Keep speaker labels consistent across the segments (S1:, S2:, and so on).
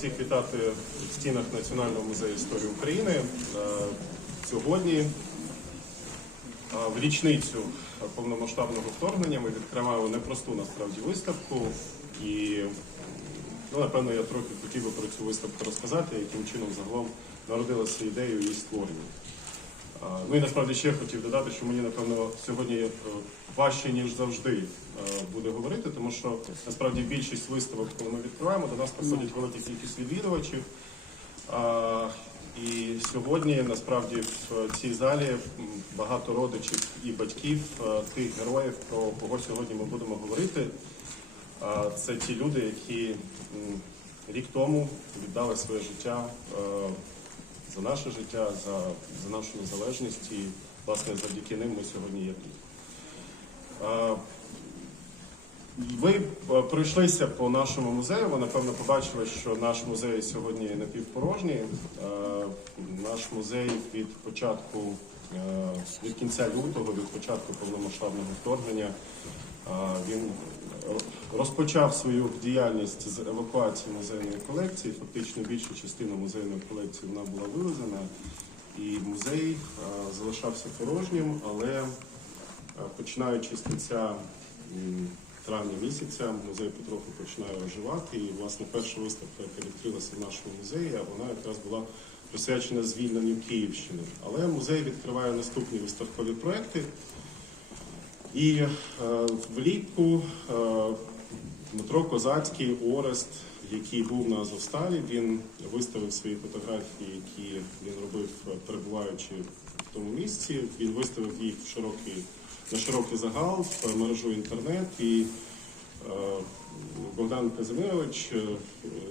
S1: всіх вітати в стінах Національного музею історії України. Е, Сьогодні, е, в річницю повномасштабного вторгнення, ми відкриваємо непросту насправді виставку. І ну, напевно я трохи хотів би про цю виставку розказати, яким чином загалом народилася ідея її створення. Ну і насправді ще хотів додати, що мені напевно сьогодні е, важче ніж завжди е, буде говорити, тому що насправді більшість виставок, коли ми відкриваємо, до нас приходять велика кількість відвідувачів. І сьогодні насправді в цій залі багато родичів і батьків е, тих героїв, про кого сьогодні ми будемо говорити. Це ті люди, які рік тому віддали своє життя е, за наше життя, за, за нашу незалежність і, власне, завдяки ним ми сьогодні є тут. Ви е, пройшлися по нашому музею, ви напевно побачили, що наш музей сьогодні напівпорожній. Е, Наш музей від початку, е, від кінця лютого, від початку повномасштабного вторгнення, він розпочав свою діяльність з евакуації музейної колекції. Фактично більша частина музейної колекції вона була вивезена, і музей залишався порожнім, але починаючи з кінця м, травня місяця, музей потроху починає оживати. І власне перша виставка, яка відкрилася в нашому музеї, вона якраз була присвячена звільненню Київщини. Але музей відкриває наступні виставкові проекти. І е, влітку е, Дмитро Козацький, Орест, який був на Азовсталі, він виставив свої фотографії, які він робив, перебуваючи в тому місці. Він виставив їх в широкий, на широкий загал в мережу інтернет. І е, Богдан Казимирович, е,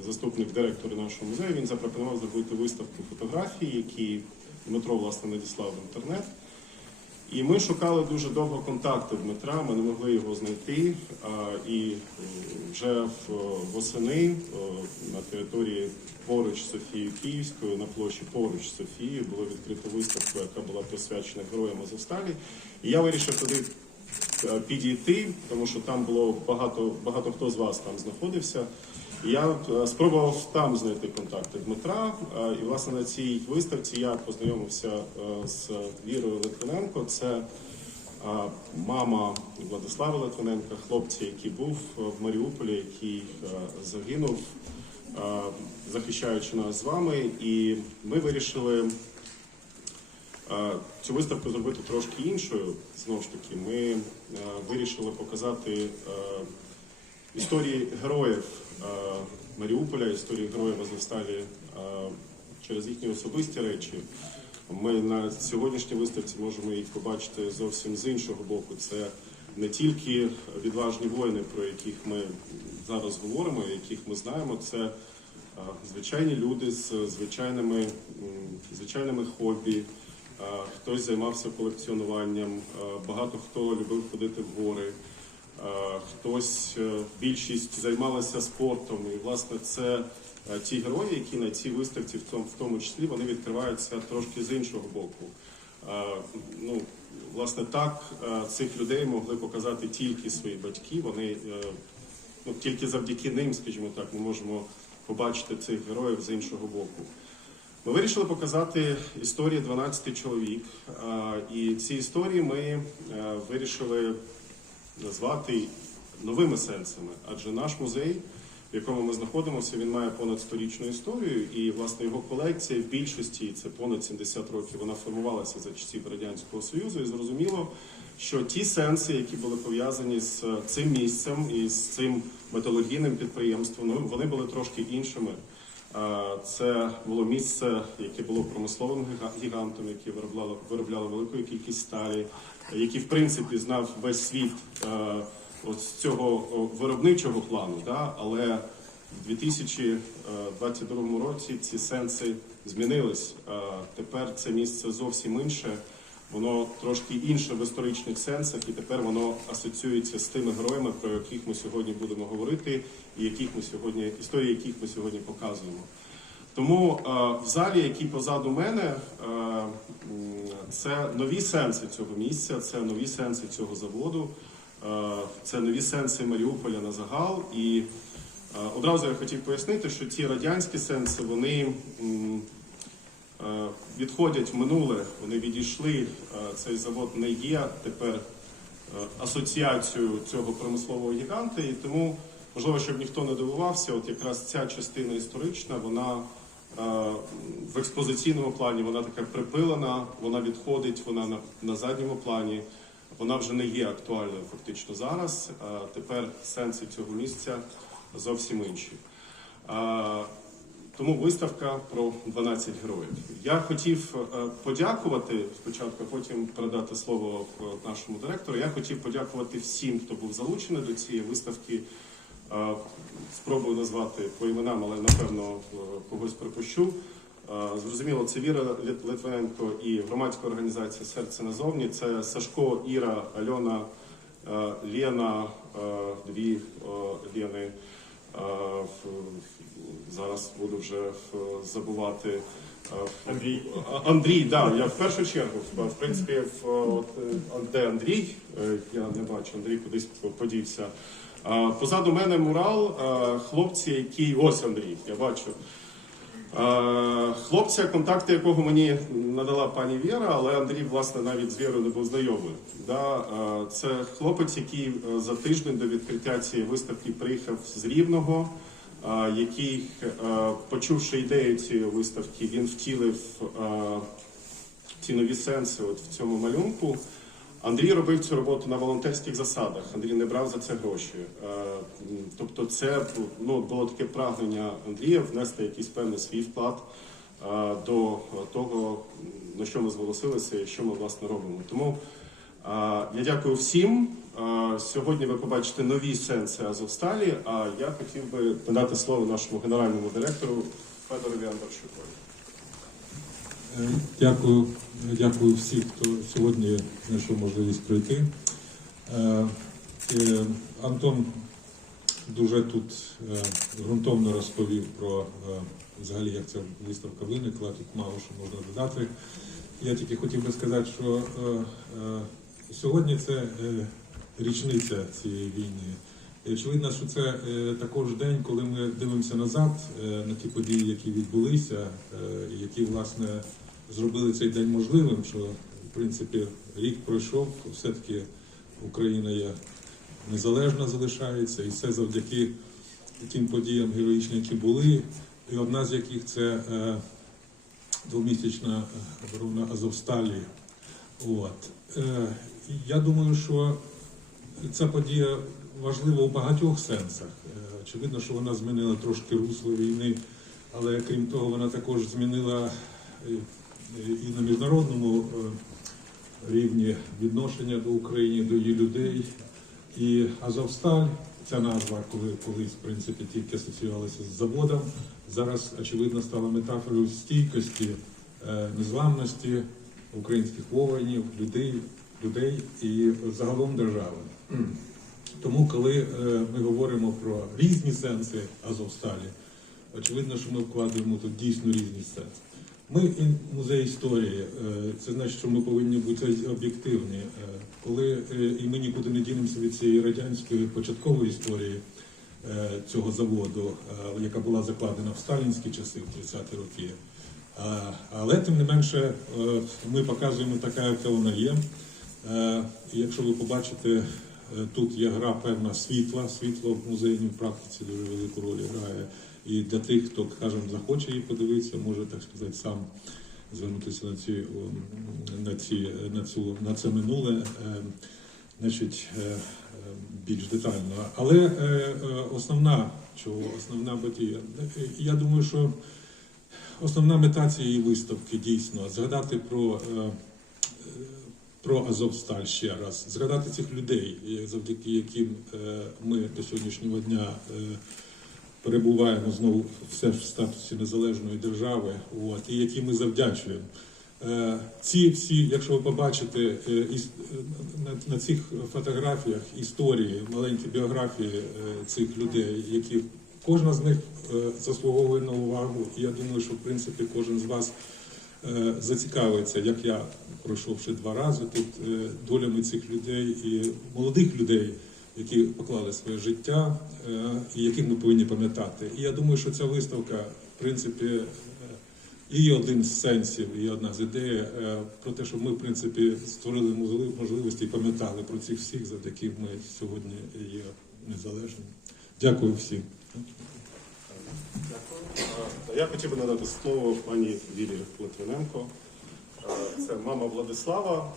S1: заступник директора нашого музею, він запропонував зробити виставку фотографій, які Дмитро власне надіслав в інтернет. І ми шукали дуже довго контакти Дмитра, ми не могли його знайти. І е, вже в- восени е, на території поруч з Софією Київською, на площі поруч з Софією, було відкрито виставку, яка була присвячена героям Азовсталі. І я вирішив туди е, підійти, тому що там було багато, багато хто з вас там знаходився. Я е, спробував там знайти контакти Дмитра. е, І власне на цій виставці я познайомився е, з Вірою Литвиненко. Це мама Владислава Литвиненка, хлопця, який був в Маріуполі, який загинув, захищаючи нас з вами. І ми вирішили цю виставку зробити трошки іншою. Знову ж таки, ми вирішили показати історії героїв е, Маріуполя, історії героїв Азовсталі е, через їхні особисті речі. Ми на сьогоднішній виставці можемо їх побачити зовсім з іншого боку. Це не тільки відважні воїни, про яких ми зараз говоримо, яких ми знаємо, це е, звичайні люди з звичайними, звичайними хобі. Хтось займався колекціонуванням, багато хто любив ходити в гори. Хтось е, більшість займалася спортом, і власне це е, ті герої, які на цій виставці, в тому, в тому числі, вони відкриваються трошки з іншого боку. Ну, власне, так е, цих людей могли показати тільки свої батьки. Вони ну, тільки завдяки ним, скажімо так, ми можемо побачити цих героїв з іншого боку. Ми вирішили показати історії 12 чоловік, і ці історії ми вирішили назвати новими сенсами, адже наш музей, в якому ми знаходимося, він має понад сторічну історію, і власне його колекція в більшості це понад 70 років. Вона формувалася за часів радянського союзу, і зрозуміло, що ті сенси, які були пов'язані з цим місцем і з цим металургійним підприємством, ну, вони були трошки іншими. Е, Це було місце, яке було промисловим гігантом, яке виробляло, виробляло велику кількість сталі, який в принципі знав весь світ е, от цього виробничого плану. Да? Але в 2022 році ці сенси змінились. Е, Тепер це місце зовсім інше. Воно трошки інше в історичних сенсах, і тепер воно асоціюється з тими героями, про яких ми сьогодні будемо говорити, і яких ми сьогодні історії, яких ми сьогодні показуємо. Тому е, в залі, який позаду мене, е, це нові сенси цього місця, це нові сенси цього заводу, е, це нові сенси Маріуполя на загал. І Одразу я хотів пояснити, що ці радянські сенси вони відходять в минуле, вони відійшли. Цей завод не є тепер асоціацією цього промислового гіганта, і тому можливо, щоб ніхто не дивувався, от якраз ця частина історична, вона в експозиційному плані вона така припилена, вона відходить, вона на, на задньому плані. Вона вже не є актуальною фактично зараз. А тепер сенси цього місця зовсім інші. Тому виставка про 12 героїв. Я хотів е, подякувати спочатку, потім передати слово е, нашому директору. Я хотів подякувати всім, хто був залучений до цієї виставки. Спробую назвати по іменам, але напевно е, когось припущу. Зрозуміло, це Віра Литвиненко і громадська організація Серце назовні. Це Сашко, Іра, Альона, е, Лєна, е, дві Лєни. Зараз буду вже забувати.
S2: Андрій.
S1: Андрій, да, я в першу чергу. В принципі, в, от, де Андрій, я не бачу, Андрій кудись подівся. Позаду мене мурал, хлопці, які. Ось Андрій, я бачу. Хлопця, контакти якого мені надала пані Віра, але Андрій, власне, навіть з Вірою не був знайомий. Це хлопець, який е, за тиждень до відкриття цієї виставки приїхав з Рівного, який, е, почувши ідею цієї виставки, він втілив е, ці нові сенси от в цьому малюнку. Андрій робив цю роботу на волонтерських засадах. Андрій не брав за це гроші. Е, Тобто, це ну, було таке прагнення Андрія внести якийсь певний свій вклад е, до того, на що ми зголосилися і що ми власне робимо. Тому е, я дякую всім. Сьогодні ви побачите нові сенси Азовсталі. А я хотів би надати слово нашому генеральному директору Федорові Андарчукові.
S3: Е, Дякую, дякую всім, хто сьогодні знайшов можливість прийти. Е, Антон дуже тут е, ґрунтовно розповів про взагалі, як ця виставка виникла. Тут мало що можна додати. Я тільки хотів би сказати, що сьогодні це річниця цієї війни. І очевидно, що це е, також день, коли ми дивимося назад е, на ті події, які відбулися, е, які власне зробили цей день можливим. Що в принципі рік пройшов, все-таки Україна є незалежна залишається, і все завдяки тим подіям героїчним, які були. І одна з яких це двомісячна оборона Азовсталі. От. Я думаю, що ця подія важлива у багатьох сенсах. Е, Очевидно, що вона змінила трошки русло війни, але крім того, вона також змінила е, і на міжнародному е, рівні відношення до України, до її людей. І Азовсталь, ця назва, коли колись в принципі тільки асоціювалася з заводом, зараз очевидно стала метафорою стійкості, незламності українських воїнів, людей, людей і загалом держави. Тому, коли е, ми говоримо про різні сенси Азовсталі, очевидно, що ми вкладаємо тут дійсно різні сенси. Ми музей історії, е, це значить, що ми повинні бути об'єктивні. Е, Коли і ми нікуди не дінемося від цієї радянської початкової історії цього заводу, яка була закладена в сталінські часи, в 30-ті роки. Але тим не менше ми показуємо така, яка вона є. Якщо ви побачите, тут є гра певна світла. Світло в музейній практиці дуже велику роль грає. І для тих, хто, скажімо, захоче її подивитися, може так сказати, сам звернутися на ці на ці на цю на це минуле, е, значить е, е, більш детально. Але е, е, основна чого основна подія, е, я думаю, що основна мета цієї виставки дійсно згадати про. Про Азовсталь ще раз, згадати цих людей, е, завдяки яким е, ми до сьогоднішнього дня е, перебуваємо знову все в статусі незалежної держави, от, і які ми завдячуємо. Ці всі, якщо ви побачите на, цих фотографіях історії, маленькі біографії цих людей, які кожна з них заслуговує на увагу. І я думаю, що в принципі кожен з вас зацікавиться, як я пройшовши два рази тут е, долями цих людей і молодих людей, які поклали своє життя е, і яких ми повинні пам'ятати. І я думаю, що ця виставка, в принципі, е, і один з сенсів, і одна з ідей е, про те, щоб ми, в принципі, створили можливості і пам'ятали про цих всіх, завдяки ми сьогодні є незалежними. Дякую всім.
S1: Дякую. А, Я хотів би надати слово пані Вірі Литвиненко. Це мама Владислава,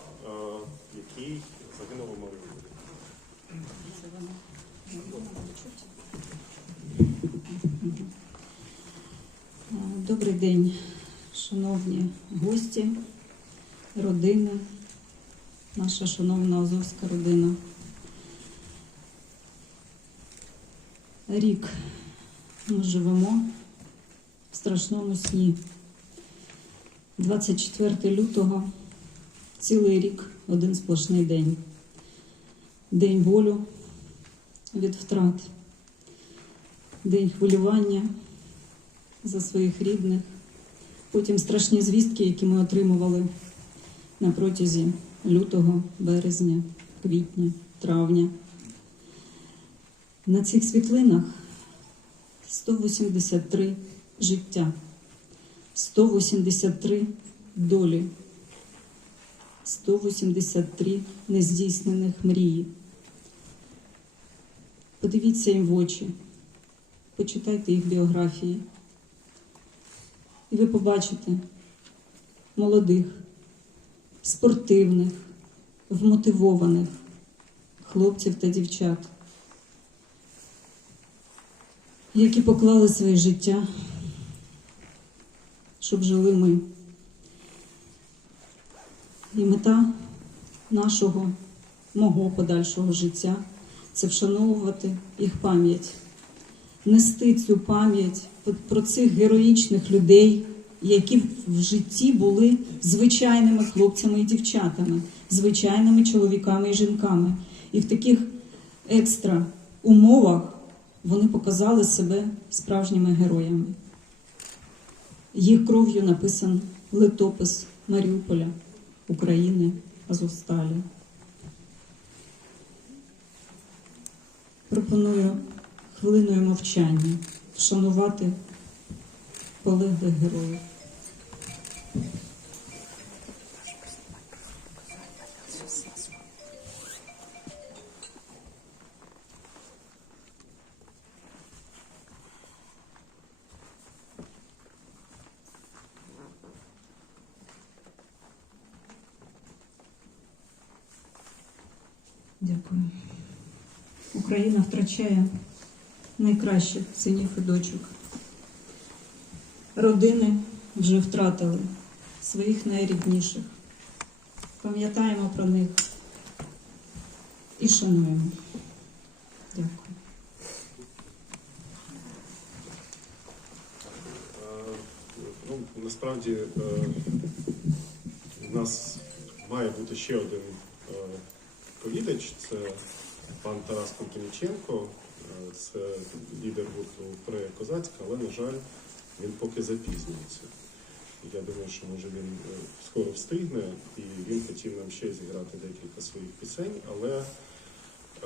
S1: який загинув у Маріуполі.
S2: Добрий день, шановні гості, родини, наша шановна Азовська родина. Рік ми живемо в страшному сні. 24 лютого цілий рік один сплошний день. День болю від втрат, день хвилювання за своїх рідних. Потім страшні звістки, які ми отримували на протязі лютого, березня, квітня, травня. На цих світлинах 183 життя, 183 долі, 183 нездійснених мрії. Подивіться їм в очі, почитайте їх біографії. І ви побачите молодих, спортивних, вмотивованих хлопців та дівчат, які поклали своє життя, щоб жили ми. І мета нашого, мого подальшого життя це вшановувати їх пам'ять нести цю пам'ять про цих героїчних людей, які в житті були звичайними хлопцями і дівчатами, звичайними чоловіками і жінками. І в таких екстра умовах вони показали себе справжніми героями. Їх кров'ю написан литопис Маріуполя, України, Азовсталі. Пропоную хвилиною мовчання вшанувати полеглих героїв. Україна втрачає найкращих синів і дочок. Родини вже втратили своїх найрідніших. Пам'ятаємо про них і шануємо. Дякую.
S1: Е, Ну, насправді е, в нас має бути ще один е, повідач. Це пан Тарас Контоніченко. Е, Це лідер гурту Прея Козацька, але, на жаль, він поки запізнюється. Я думаю, що може він е, скоро встигне, і він хотів нам ще зіграти декілька своїх пісень. Але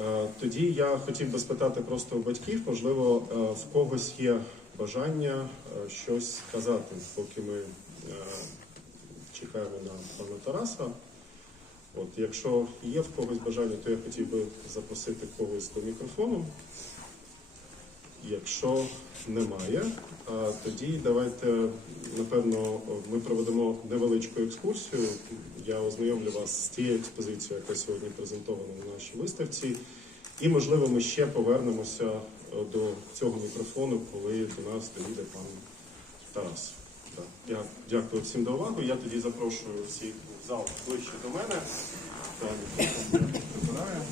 S1: е, тоді я хотів би спитати просто у батьків, можливо, в когось є бажання щось сказати, поки ми чекаємо на пана Тараса. От, якщо є в когось бажання, то я хотів би запросити когось до мікрофону. Якщо немає, тоді давайте, напевно, ми проведемо невеличку екскурсію. Я ознайомлю вас з тією експозицією, яка сьогодні презентована на нашій виставці. І, можливо, ми ще повернемося е, до цього мікрофону, коли до нас доїде пан Тарас. Я дякую всім за увагу. Я тоді запрошую всіх зал ближче до мене. Так, прибираю.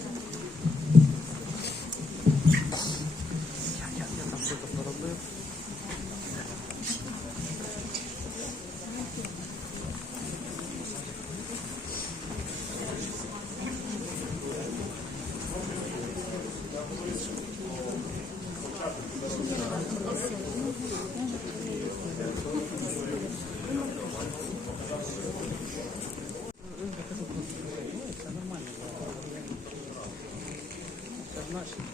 S4: Це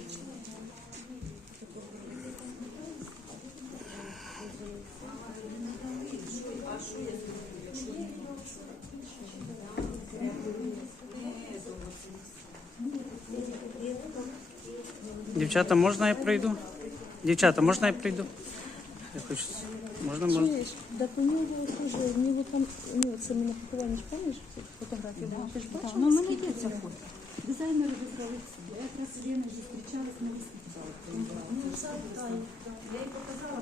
S4: Дівчата, можна я прийду? Дівчата, можна я прийду? Я хочу. Можна, можна.
S5: Чуєш, так у нього теж, в нього там, ну, це ми на похованні ж пам'ятаєш фотографії, Да. ти ж бачила?
S6: Ну, мене є ця фото. Дизайнери вибрали ці. Я якраз з Іриною зустрічалась на виставці. Ну. Я їй показала,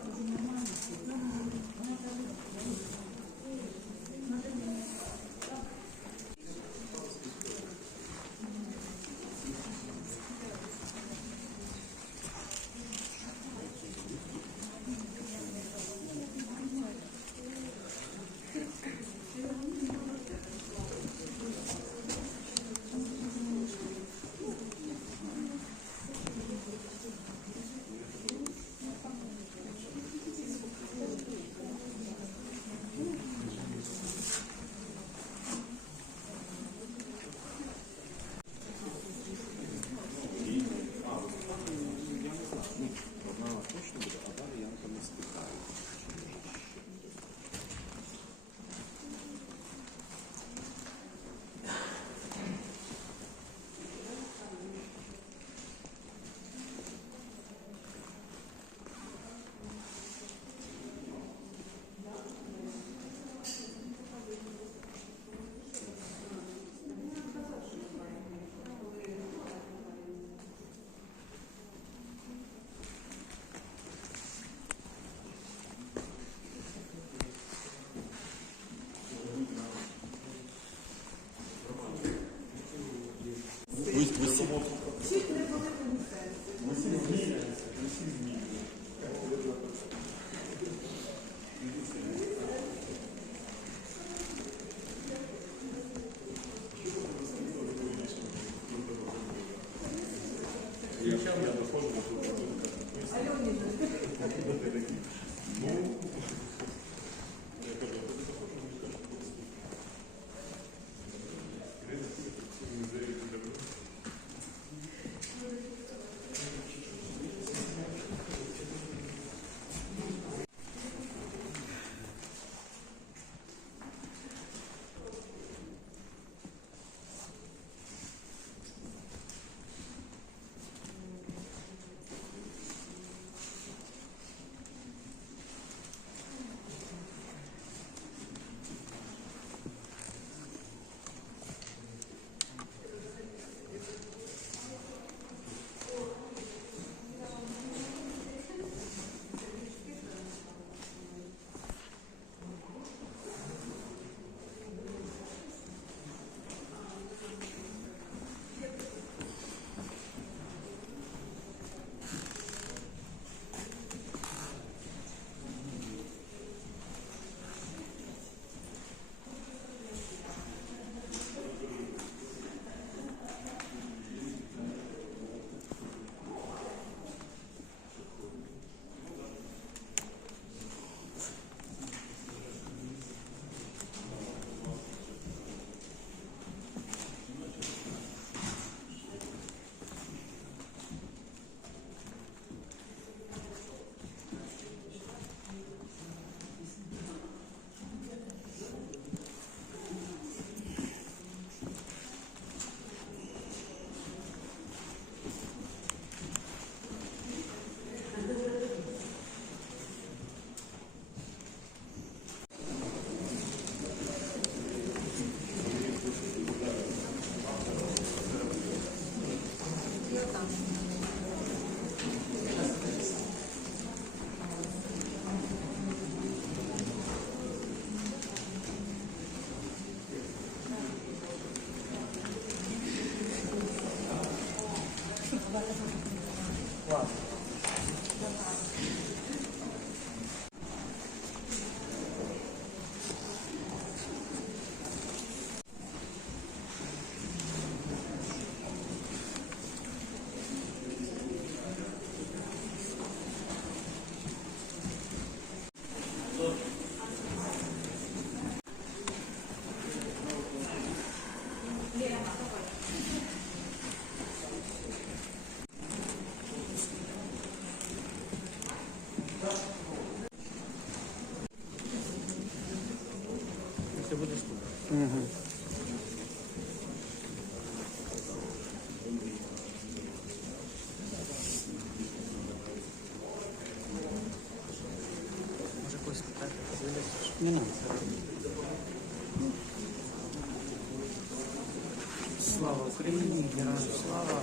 S7: Україні, героям слава.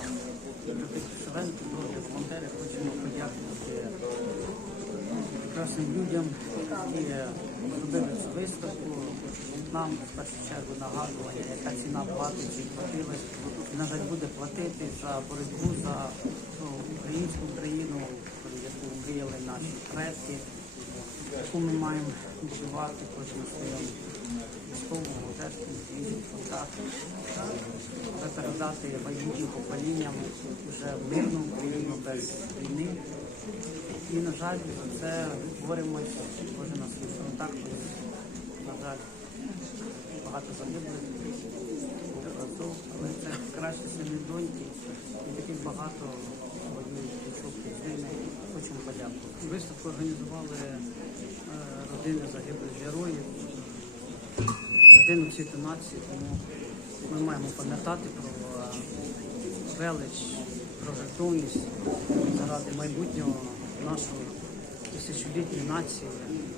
S7: Любити Шевенко, волонтери, хочемо подякувати прекрасним людям, які зробили цю виставку. Нам в першу чергу нагадування, яка ціна платить і платили, і, на жаль, буде платити за боротьбу за ну, українську країну, яку мріяли наші предки, яку ми маємо відчувати кожен своєму військовому жертві фронтах, та передати майбутнім поколінням вже мирну Україну без війни. І, на жаль, за це боремось кожен на своїх фронтах. На жаль, багато загиблих разом, але це краще сини доньки, і таких багато воюють пішов під ними. Хочемо подякувати. Виставку організували е, родини загиблих героїв, родину цвіту нації, тому ми маємо пам'ятати про е, велич, про жертовність заради майбутнього нашого тисячолітньої нації,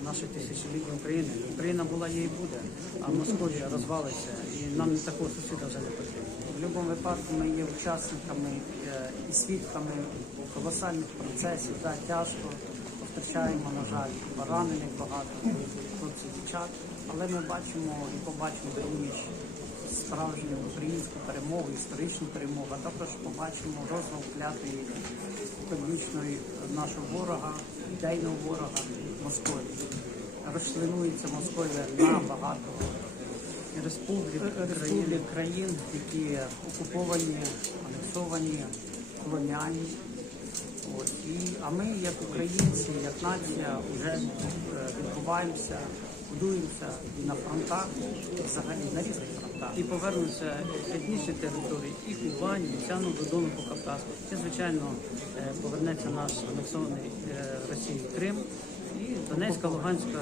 S7: нашої тисячолітньої України. Україна була є і буде, а Московія розвалиться, і нам такого сусіда вже не потрібно. В будь-якому випадку ми є учасниками е, і свідками колосальних процесів, да, тяжко втрачаємо, на жаль, поранених багато хлопців дівчат, але ми бачимо і побачимо ніч справжню українську перемогу, історичну перемогу, а також побачимо розвал клятої північної нашого ворога, ідейного ворога Московії. Розчленується Московія на багато республік, країн, країн, які окуповані, анексовані, колоніальні. От, і, а ми, як українці, як нація, вже е, відбуваємося, будуємося і на фронтах, і взагалі на різних фронтах. І повернуться етнічні території, і Кубань, і тягнуть додому по Кавказу. І, звичайно, е, повернеться наш анексований е, Росією Крим і Донецька, Луганська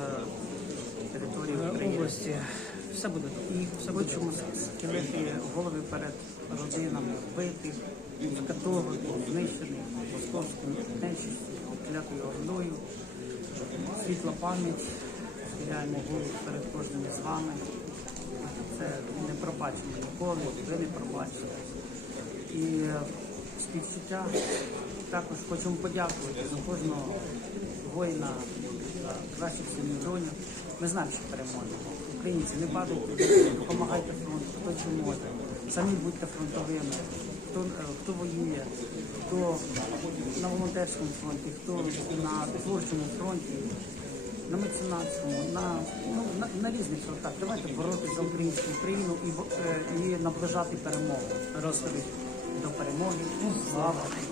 S7: територія області. Все буде добре. І все хочемо схилити голови перед родинами вбитих, катованих, знищених московським нечистю, клятою ордою. Світла пам'ять, схиляємо голову перед кожним із вами. Це не пробачимо ніколи, ви не пробачите. І співчуття також хочемо подякувати за кожного воїна, за кращих донів. Ми знаємо, що переможемо. Українці, не падайте, допомагайте фронту, хто чи може. Самі будьте фронтовими. Хто, е, хто воює, хто на волонтерському фронті, хто на творчому фронті, на меценатському, на, ну, на, на різних сортах. Давайте боротися за українську Україну і, е, і наближати перемогу. Розповідь до перемоги. Слава Україні!